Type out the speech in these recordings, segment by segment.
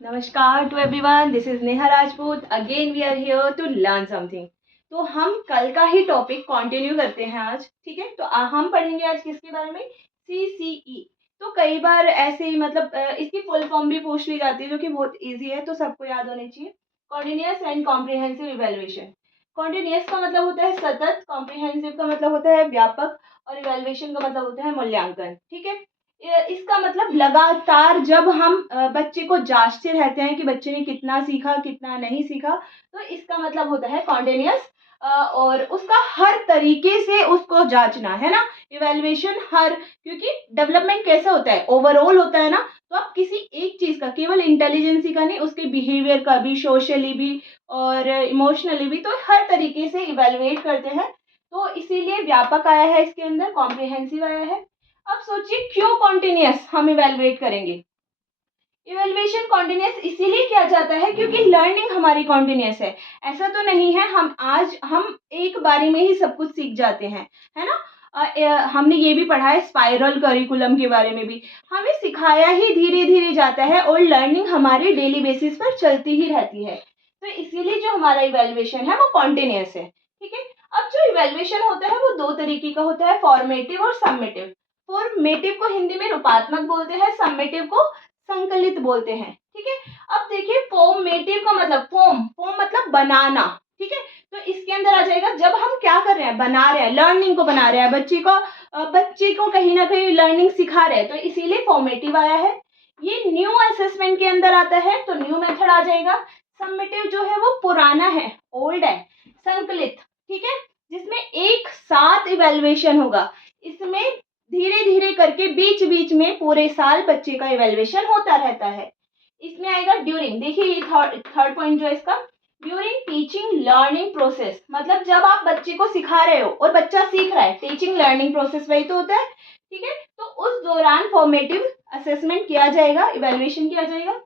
नमस्कार to everyone, this is Neha Rajput. Again we are here to learn something. तो हम कल का ही टॉपिक कंटिन्यू करते हैं आज, ठीक है। तो हम पढ़ेंगे आज किसके बारे में, CCE। तो कई बार ऐसे ही मतलब इसकी फुल फॉर्म भी पूछ ली जाती है, जो कि बहुत इजी है, तो सबको याद होनी चाहिए। Continuous and comprehensive evaluation. Continuous का मतलब होता है सतत, कॉम्प्रिहेंसिव का मतलब होता है व्यापक, और इवेल्युएशन का मतलब होता है मूल्यांकन, ठीक है। इसका मतलब लगातार जब हम बच्चे को जांचते रहते हैं कि बच्चे ने कितना सीखा कितना नहीं सीखा, तो इसका मतलब होता है कॉन्टिन्यूअस। और उसका हर तरीके से उसको जांचना है ना, इवेल्युएशन हर, क्योंकि डेवलपमेंट कैसे होता है, ओवरऑल होता है ना। तो आप किसी एक चीज का, केवल इंटेलिजेंसी का नहीं, उसके बिहेवियर का भी, सोशली भी और इमोशनली भी, तो हर तरीके से इवेल्युएट करते हैं। तो इसीलिए व्यापक आया है इसके अंदर, कॉम्प्रिहेंसिव आया है। अब सोचिए क्यों कॉन्टिन्यूअस हम इवेलुएट करेंगे। इवेल्युएशन कॉन्टिन्यूअस इसीलिए किया जाता है क्योंकि लर्निंग हमारी कॉन्टिन्यूअस है। ऐसा तो नहीं है हम एक बारी में ही सब कुछ सीख जाते हैं, है ना। हमने ये भी पढ़ा है स्पाइरल करिकुलम के बारे में भी, हमें सिखाया ही धीरे धीरे जाता है और लर्निंग हमारी डेली बेसिस पर चलती ही रहती है। तो इसीलिए जो हमारा इवेल्युएशन है वो कॉन्टिन्यूअस है, ठीक है। अब जो इवेल्युएशन होता है वो दो तरीके का होता है, फॉर्मेटिव और सम्मेटिव। फॉर्मेटिव को हिंदी में रूपात्मक बोलते हैं, सम्मेटिव को संकलित बोलते हैं, ठीक है। अब देखिए फॉर्मेटिव का मतलब, फॉर्म मतलब बनाना, ठीक है। तो इसके अंदर आ जाएगा जब हम क्या कर रहे हैं, बना रहे हैं, लर्निंग को बना रहे हैं, बच्चे को कहीं ना कहीं लर्निंग सिखा रहे हैं, तो इसीलिए फॉर्मेटिव आया है। ये न्यू असेसमेंट के अंदर आता है, तो न्यू मेथड आ जाएगा। सम्मेटिव जो है वो पुराना है, ओल्ड है। संकलित, ठीक है, जिसमें एक साथ इवेल्युएशन होगा। इसमें धीरे धीरे करके बीच बीच में पूरे साल बच्चे का इवेल्युएशन होता रहता है। इसमें आएगा ड्यूरिंग, देखिए ये थर्ड पॉइंट जो है इसका, ड्यूरिंग टीचिंग लर्निंग प्रोसेस, मतलब जब आप बच्चे को सिखा रहे हो और बच्चा सीख रहा है, टीचिंग लर्निंग प्रोसेस वही तो होता है, ठीक है। तो उस दौरान फॉर्मेटिव असेसमेंट किया जाएगा, इवेल्युएशन किया जाएगा।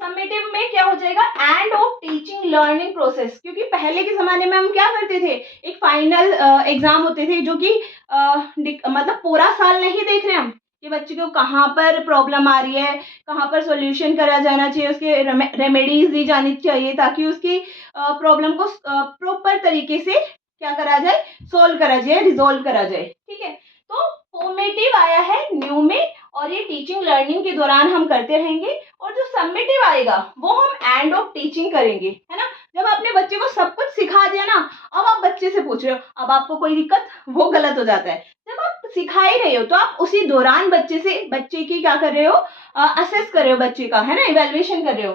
समेटिव में क्या हो जाएगा, end of teaching learning process, क्योंकि पहले के जमाने में हम क्या करते थे, एक फाइनल एग्जाम होते थे जो कि मतलब पूरा साल नहीं देख रहे हम कि बच्चे को कहाँ पर प्रॉब्लम आ रही है, कहाँ पर सॉल्यूशन करा जाना चाहिए, उसके रेमेडीज दी जानी चाहिए ताकि उसकी प्रॉब्लम को प्रॉपर तरीके से क्या करा जाए, सोल्व करा जाए, रिजोल्व करा जाए, ठीक है। तो फॉर्मेटिव आया है न्यू में, और ये टीचिंग लर्निंग के दौरान हम करते रहेंगे। और जो सबमिटिव आएगा वो हम एंड ऑफ टीचिंग करेंगे, है ना। जब आपने बच्चे को सब कुछ सिखा दिया ना, अब आप बच्चे से पूछ रहे हो अब आपको कोई दिक्कत, वो गलत हो जाता है। जब आप सिखा ही रहे हो तो आप उसी दौरान बच्चे की क्या कर रहे हो, असेस कर रहे हो बच्चे का, है ना, इवेल्युएशन कर रहे हो।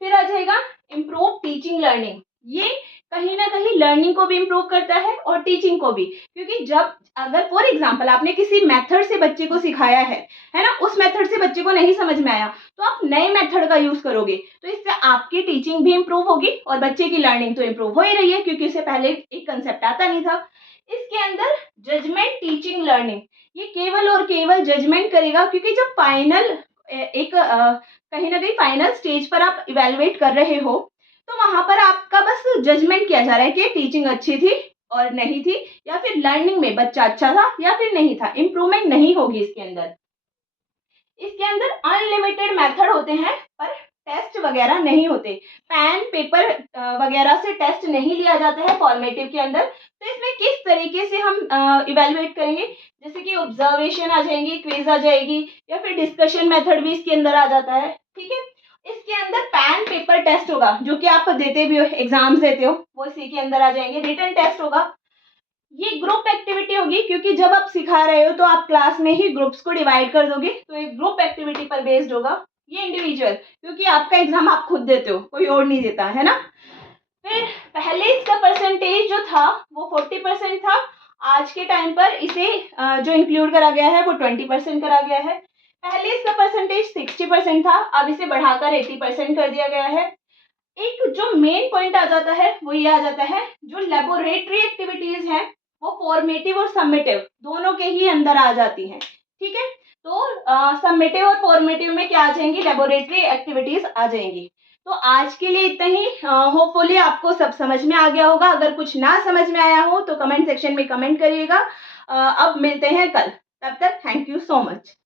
फिर आ जाएगा इम्प्रूव टीचिंग लर्निंग। ये कहीं ना कहीं लर्निंग को भी इम्प्रूव करता है और टीचिंग को भी, क्योंकि जब अगर फॉर एग्जाम्पल आपने किसी मेथड से बच्चे को सिखाया है ना, उस मेथड से बच्चे को नहीं समझ में आया, तो आप नए मेथड का यूज करोगे, तो इससे आपकी टीचिंग भी इम्प्रूव होगी और बच्चे की लर्निंग तो इम्प्रूव हो ही रही है, क्योंकि उसे पहले एक कंसेप्ट आता नहीं था। इसके अंदर जजमेंट टीचिंग लर्निंग, ये केवल और केवल जजमेंट करेगा, क्योंकि जब फाइनल एक कहीं ना कहीं फाइनल स्टेज पर आप इवेलुएट कर रहे हो, तो वहां पर आपका बस जजमेंट किया जा रहा है कि टीचिंग अच्छी थी और नहीं थी, या फिर लर्निंग में बच्चा अच्छा था या फिर नहीं था, इम्प्रूवमेंट नहीं होगी इसके अंदर। इसके अंदर अनलिमिटेड मेथड होते हैं, पर टेस्ट वगैरह नहीं होते, पेन पेपर वगैरह से टेस्ट नहीं लिया जाता है फॉर्मेटिव के अंदर। तो इसमें किस तरीके से हम इवेलुएट करेंगे, जैसे कि ऑब्जर्वेशन आ जाएंगी, क्विज आ जाएगी, या फिर डिस्कशन मेथड भी इसके अंदर आ जाता है, ठीक है। इसके अंदर पेन पेपर टेस्ट होगा, जो कि आप देते भी हो, एग्जाम्स देते हो, वो इसी के अंदर आ जाएंगे। रिटन टेस्ट होगा, ये ग्रुप एक्टिविटी होगी, क्योंकि जब आप सिखा रहे हो तो आप क्लास में ही ग्रुप्स को डिवाइड कर दोगे, तो एक ग्रुप एक्टिविटी पर बेस्ड होगा। ये इंडिविजुअल, क्योंकि आपका एग्जाम आप खुद देते हो, कोई और नहीं देता, है ना। फिर पहले इसका परसेंटेज जो था वो 40% था, आज के टाइम पर इसे जो इंक्लूड करा गया है वो 20% करा गया है। पहले इसका परसेंटेज 60% था, अब इसे बढ़ाकर 80% कर दिया गया है। एक जो मेन पॉइंट आ जाता है वो ये आ जाता है, जो लेबोरेटरी एक्टिविटीज हैं वो फॉर्मेटिव और सबमिटिव दोनों के ही अंदर आ जाती हैं, ठीक है। तो सबमिटिव और फॉर्मेटिव में क्या आ जाएंगी, लेबोरेटरी एक्टिविटीज आ जाएंगी। तो आज के लिए इतना ही, होपफुली आपको सब समझ में आ गया होगा। अगर कुछ ना समझ में आया हो तो कमेंट सेक्शन में कमेंट करिएगा। अब मिलते हैं कल, तब तक थैंक यू सो मच।